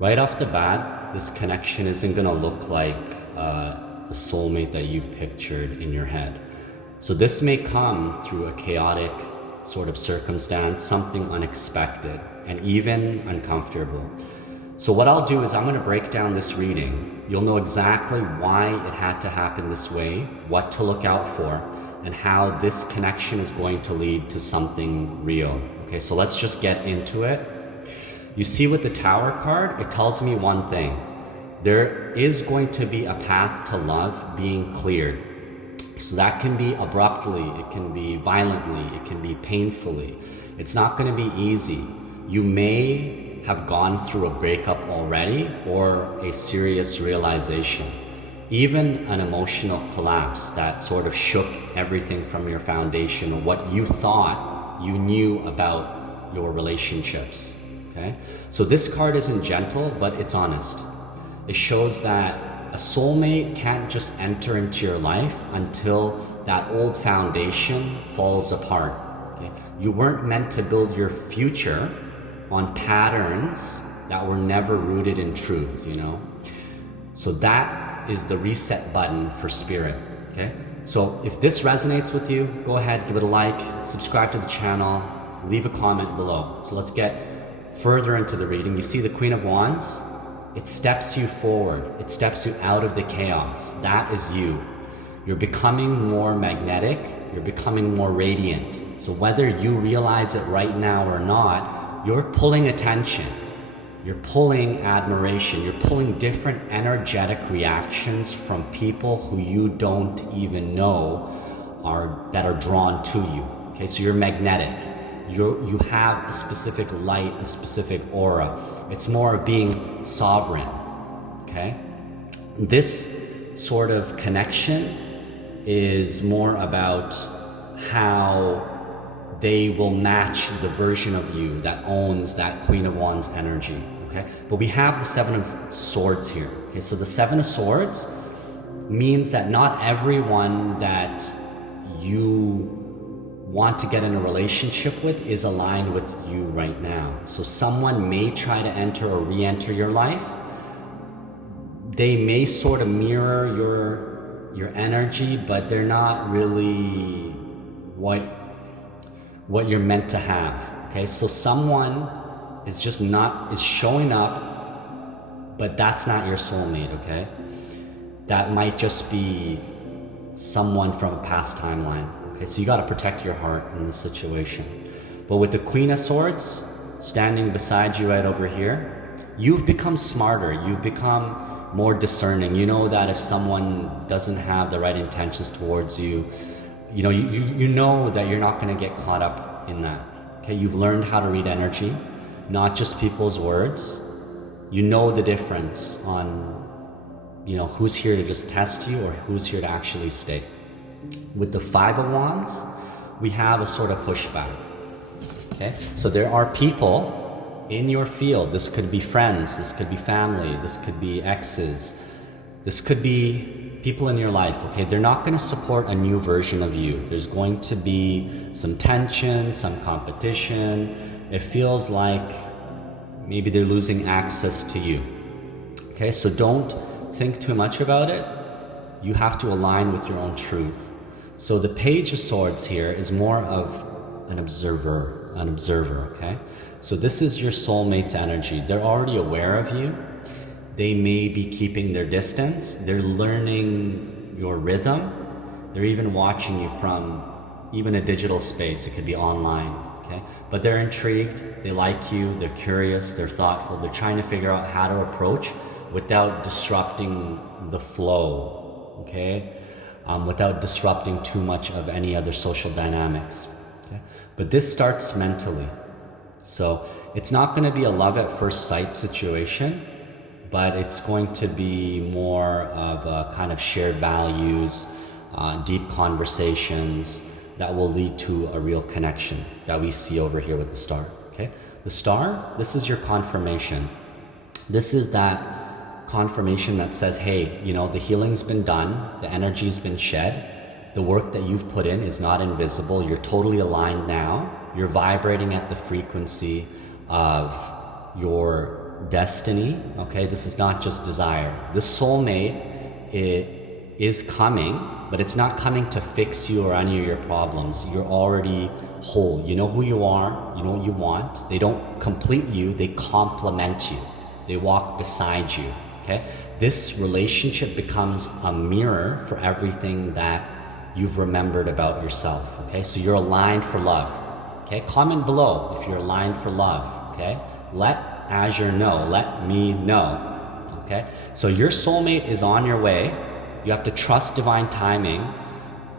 Right off the bat, this connection isn't gonna look like the soulmate that you've pictured in your head. So this may come through a chaotic sort of circumstance, something unexpected and even uncomfortable. So what I'll do is I'm gonna break down this reading. You'll know exactly why it had to happen this way, what to look out for, and how this connection is going to lead to something real. Okay, so let's just get into it. You see with the Tower card, it tells me one thing. There is going to be a path to love being cleared. So that can be abruptly, it can be violently, it can be painfully. It's not going to be easy. You may have gone through a breakup already or a serious realization, even an emotional collapse that sort of shook everything from your foundation or what you thought you knew about your relationships. Okay? So this card isn't gentle, but it's honest. It shows that a soulmate can't just enter into your life until that old foundation falls apart. Okay? You weren't meant to build your future on patterns that were never rooted in truth, you know? So that is the reset button for spirit, okay? So if this resonates with you, go ahead, give it a like, subscribe to the channel, leave a comment below. So let's get further into the reading. You see the Queen of Wands? It steps you forward. It steps you out of the chaos. That is you. You're becoming more magnetic. You're becoming more radiant. So whether you realize it right now or not, you're pulling attention. You're pulling admiration. You're pulling different energetic reactions from people who you don't even know that are drawn to you. Okay, so you're magnetic. You have a specific light, a specific aura. It's more of being sovereign, okay? This sort of connection is more about how they will match the version of you that owns that Queen of Wands energy, okay? But we have the Seven of Swords here, okay? So the Seven of Swords means that not everyone that you want to get in a relationship with is aligned with you right now. So someone may try to enter or re-enter your life. They may sort of mirror your energy, but they're not really what you're meant to have. Okay, so someone is just is showing up, but that's not your soulmate, okay? That might just be someone from a past timeline. Okay, so you got to protect your heart in this situation. But with the Queen of Swords standing beside you right over here, you've become smarter. You've become more discerning. You know that if someone doesn't have the right intentions towards you, you know that you're not going to get caught up in that. Okay, you've learned how to read energy, not just people's words. You know the difference on, who's here to just test you or who's here to actually stay. With the Five of Wands, we have a sort of pushback, okay? So there are people in your field. This could be friends, this could be family, this could be exes, this could be people in your life, okay? They're not gonna support a new version of you. There's going to be some tension, some competition. It feels like maybe they're losing access to you, okay? So don't think too much about it. You have to align with your own truth. So the Page of Swords here is more of an observer, okay? So this is your soulmate's energy. They're already aware of you. They may be keeping their distance. They're learning your rhythm. They're even watching you from even a digital space. It could be online, okay? But they're intrigued. They like you. They're curious. They're thoughtful. They're trying to figure out how to approach without disrupting the flow, okay? Without disrupting too much of any other social dynamics, okay? But this starts mentally. So it's not going to be a love at first sight situation, but it's going to be more of a kind of shared values, deep conversations that will lead to a real connection that we see over here with the Star, okay? The Star, this is your confirmation. This is that confirmation that says, hey, the healing's been done, the energy's been shed, the work that you've put in is not invisible, you're totally aligned now, you're vibrating at the frequency of your destiny, okay? This is not just desire. This soulmate is coming, but it's not coming to fix you or any of your problems. You're already whole. You know who you are, you know what you want. They don't complete you, they complement you. They walk beside you, okay? This relationship becomes a mirror for everything that you've remembered about yourself, okay? So you're aligned for love, okay? Comment below if you're aligned for love, okay? Let Azure know, let me know, okay? So your soulmate is on your way. You have to trust divine timing,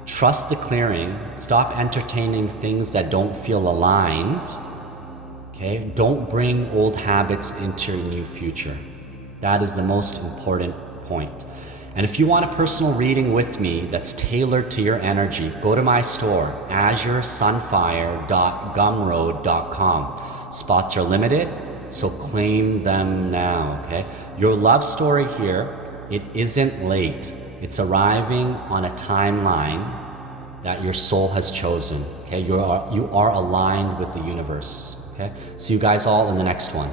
trust the clearing, stop entertaining things that don't feel aligned, okay? Don't bring old habits into your new future. That is the most important point. And if you want a personal reading with me that's tailored to your energy, go to my store, azuresunfire.gumroad.com. Spots are limited, so claim them now, okay? Your love story here, it isn't late. It's arriving on a timeline that your soul has chosen, okay? You are aligned with the universe, okay? See you guys all in the next one.